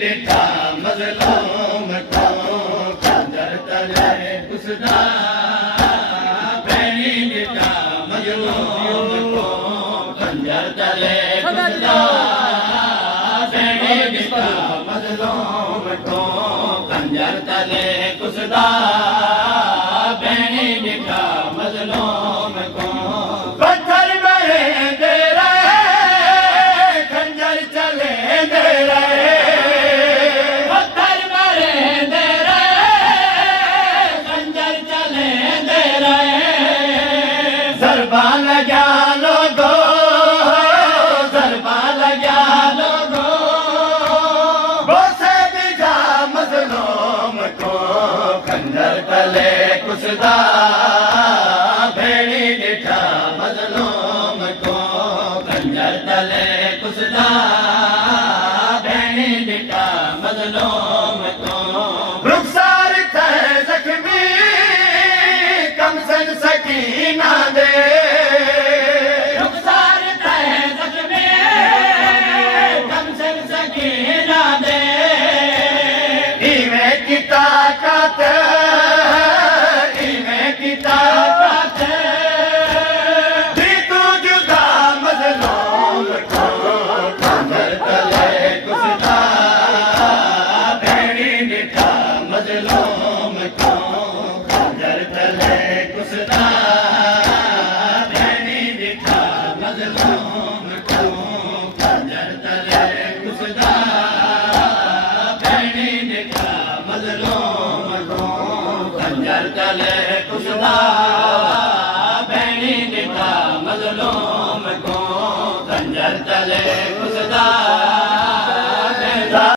दिठा मजलूम को खंजर तले कुसदा भैणी दिठा मजलूम को खंजर तले कुसदा भैणी दिठा मजलूम को खंजर तले कुसदा भैणी दिठा मजलूम को पत्थर बहे दे रहे खंजर चले दे रहे पत्थर बहे दे रहे खंजर चले दे रहे ज़रबा लगा लोगो ज़रबा लगा लोगो बोसे दिखा मजलूम को खंजर तले कुसदा भेड़ी दिठा मजलूम को खंजर तले कुसदा भेड़ी दिठा मजलूम को रुखसार थे जख्मी कम सन सकीना दे रुखसार थे जख्मी कम सन सकीना दे इवे की ताकत इवे की ताकत दी तू जुदा मजलूम को खंजर तले कुसदा भेड़ी दिठा मजलूम को खंजर तले कुसदा भेड़ी दिठा मजलूम को खंजर तले कुसदा भेड़ी दिठा मजलूम को खंजर तले कुसदा भेड़ी दिठा मजलूम को खंजर तले कुसदा